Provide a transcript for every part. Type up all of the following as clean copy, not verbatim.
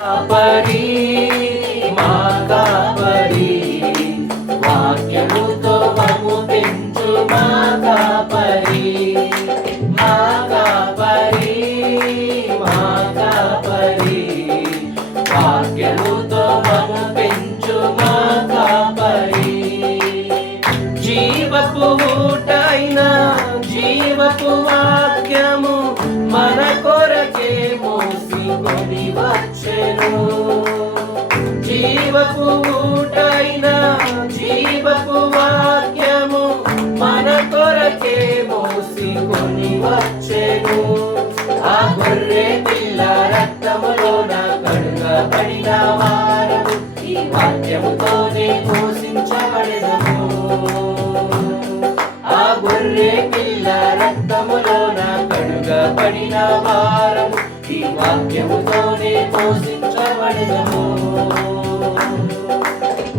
కాపరి మా కాపరి వాక్యముతో మమ్ము పెంచు మా కాపరి మా కాపరి మా కాపరి వాక్యముతో మమ్ము పెంచు మా కాపరి జీవపు ఊటైన జీవపు వాక్యము మన కొరకే మోసికొని వచ్చెను జీవపు ఊటైన జీవపు వాక్యము మన కొరకే మోసికొని వచ్చెను ఆ గొర్రె పిల్ల రక్తములోన కడుగబడిన వారము ఈ వాక్యముతోనే పోషించబడెదము ఆ గొర్రె పిల్ల రక్తములోన కడుగబడిన వారము ఈ వాక్యముతోనే పోషించబడెదము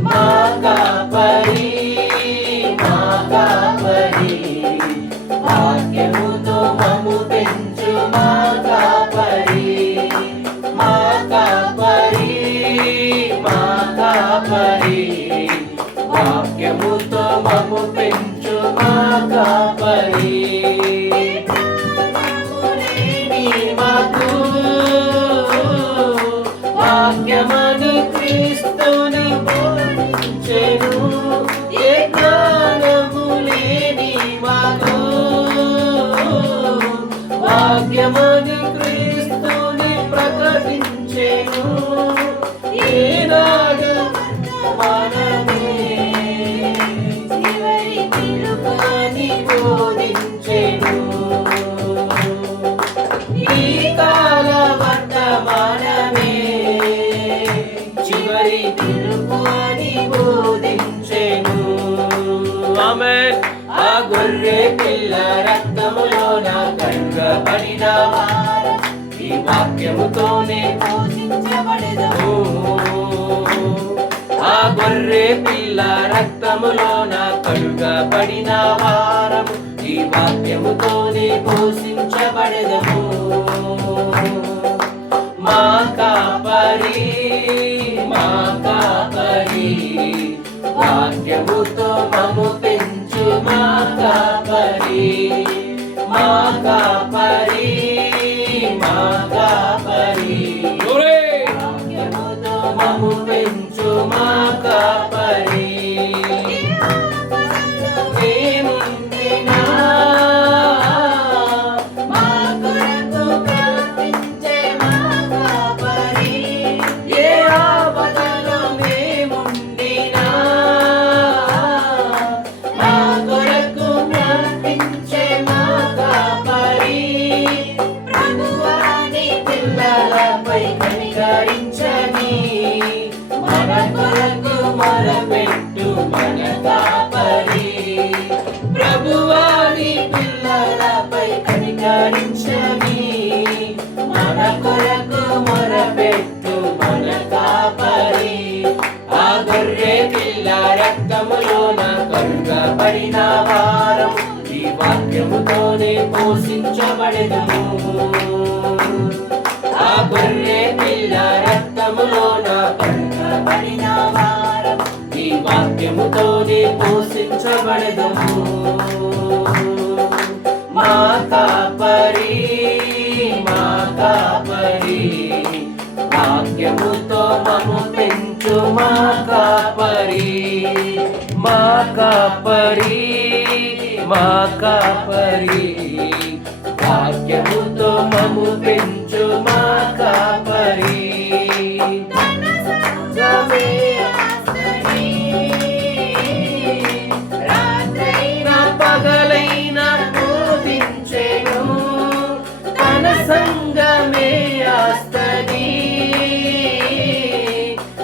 మా కాపరి మా కాపరి వాక్యముతో మమ్ము పెంచు మా కాపరి మా కాపరి మా కాపరి వాక్యముతో మమ్ము పెంచు మా కాపరి వాక్యమని క్రీస్తుని బోధించెను ఏ జ్ఞానము లేని వాడు వాక్యమని క్రీస్తుని ప్రకటించెను ఈనాడు మనమే చివరి పిలుపుని బోధించెను ఈ కాల వర్తమానమే చివరి పిలుపు అని బోధించెను ఆమేన్ ఆ గొర్రె పిల్ల రక్తములోన కడుగబడిన వారం ఈ వాక్యముతోనే పోషించబడెదము ఆ గొర్రె పిల్ల రక్తములోన కడుగబడిన వారము ఈ వాక్యముతోనే పోషించబడెదము మా కాపరి మా కాపరి వాక్యముతో మమ్ము పెంచు మా కాపరి మా కాపరి మా కాపరి వాక్యముతో మమ్ము పెంచు మా కాపరి మన కొరకు మొరపెట్టు మన కాపరి ప్రభువాని పిల్లలపై కనికరించని మన కొరకు మొరపెట్టు మన కాపరి ఆ గొర్రె పిల్ల రక్తములోన కడుగబడిన వారం ఈ వాక్యముతోనే పోషించబడెదము ఆ గొర్రె పిల్ల రక్తములోన కడుగబడిన వారం ఈ వాక్యముతోనే పోషించబడెదము మా కాపరి మా కాపరి వాక్యముతో మమ్ము పెంచు మా కాపరి మా కాపరి మా కాపరి వాక్యముతో మమ్ము పెంచు మా కాపరి రాత్రైనా పగలైనా బోధించెను తన సంగమే ఆస్తని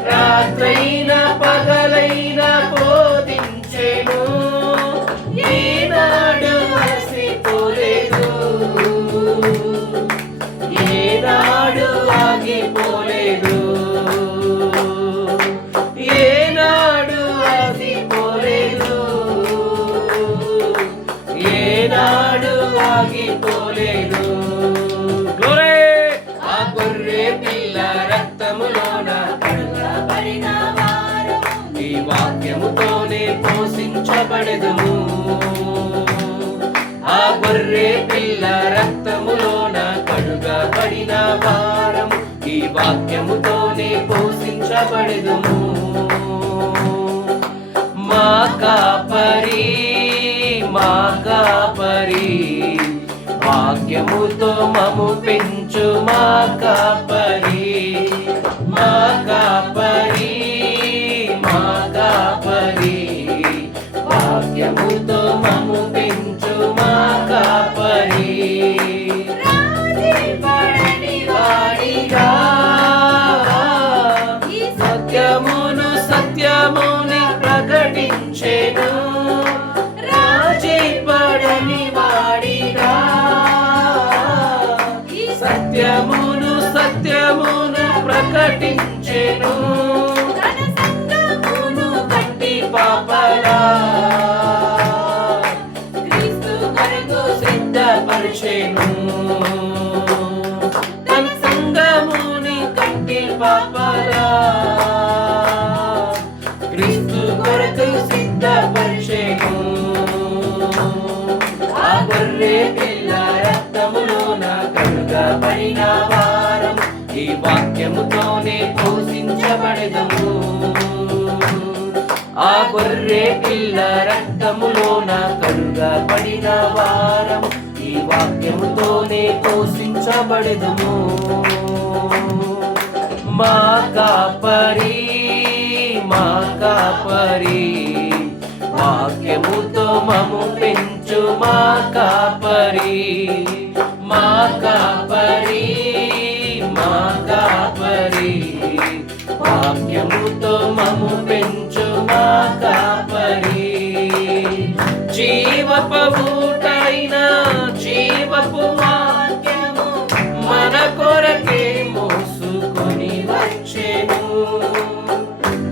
రాత్రైనా పగలైనా బోధించెను ఈనాడు మసిపోలేదు రక్షించబడెదము. ఆ గొర్రె పిల్ల రక్తములోన కడుగబడిన వారము ఈ వాక్యముతోనే పోషించబడెదము. మా కాపరి మా కాపరి వాక్యముతో మము పెంచు మా కాపరి మా కాపరి మా కాపరి వాక్యముతో మము పెంచు మా కాపరి. వాడిగా సత్యమును సత్యముని ప్రకటించెను. రాజీ పడని వాడిగా సత్యమును సత్యమును ప్రకటించెను. కట్టి పాపలా క్రీస్తు కొరకు సిద్ధపరిచెను. తన సంగముని కట్టి పాపలా క్రీస్తు కొరకు సిద్ధపరిచెను. ఆ గొర్రె పిల్ల రక్తములోన కడుగబడిన వారం ఈ వాక్యముతోనే పోషించబడెదము. ఆ గొర్రె పిల్ల రక్తములోన కడుగబడిన వారం ఈ వాక్యముతోనే పోషించబడెదము. మా కాపరి మా కాపరి వాక్యముతో మము పెంచు మా కాపరి మా కాపరి మా కాపరి వాక్యముతో మము పెంచు మా కాపరి. జీవపు ఊటైన జీవపు వాక్యము మన కొరకే మోసుకొని వచ్చెను.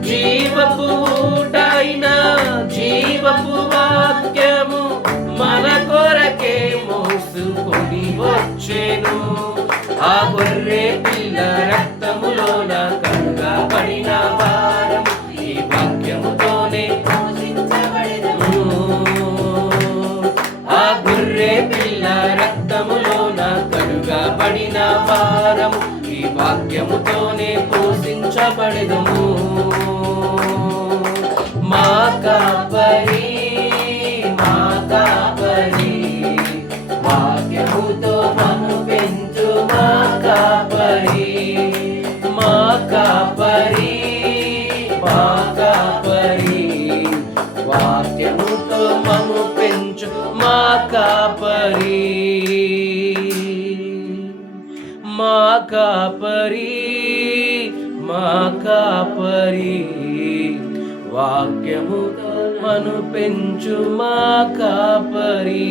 జీవపు ఊటైన జీవపు వాక్యము మన కొరకే మోసుకొని వచ్చెను. ఆ గొర్రె పిల్ల రక్తములోన కడుగబడిన వారం ఈ వాక్యముతోనే పోషించబడెదము. ఆ గొర్రె పిల్ల రక్తములోన కడుగబడిన వారం ఈ వాక్యముతోనే పోషించబడెదము. మా కాపరి మా కాపరి వాక్యముతో మము పెంచు మా కాపరి మా కాపరి మా కాపరి వాక్యముతో మము పెంచు మా కాపరి మా కాపరి మా కాపరి వాక్యముతో మను పెంచు మా కాపరి.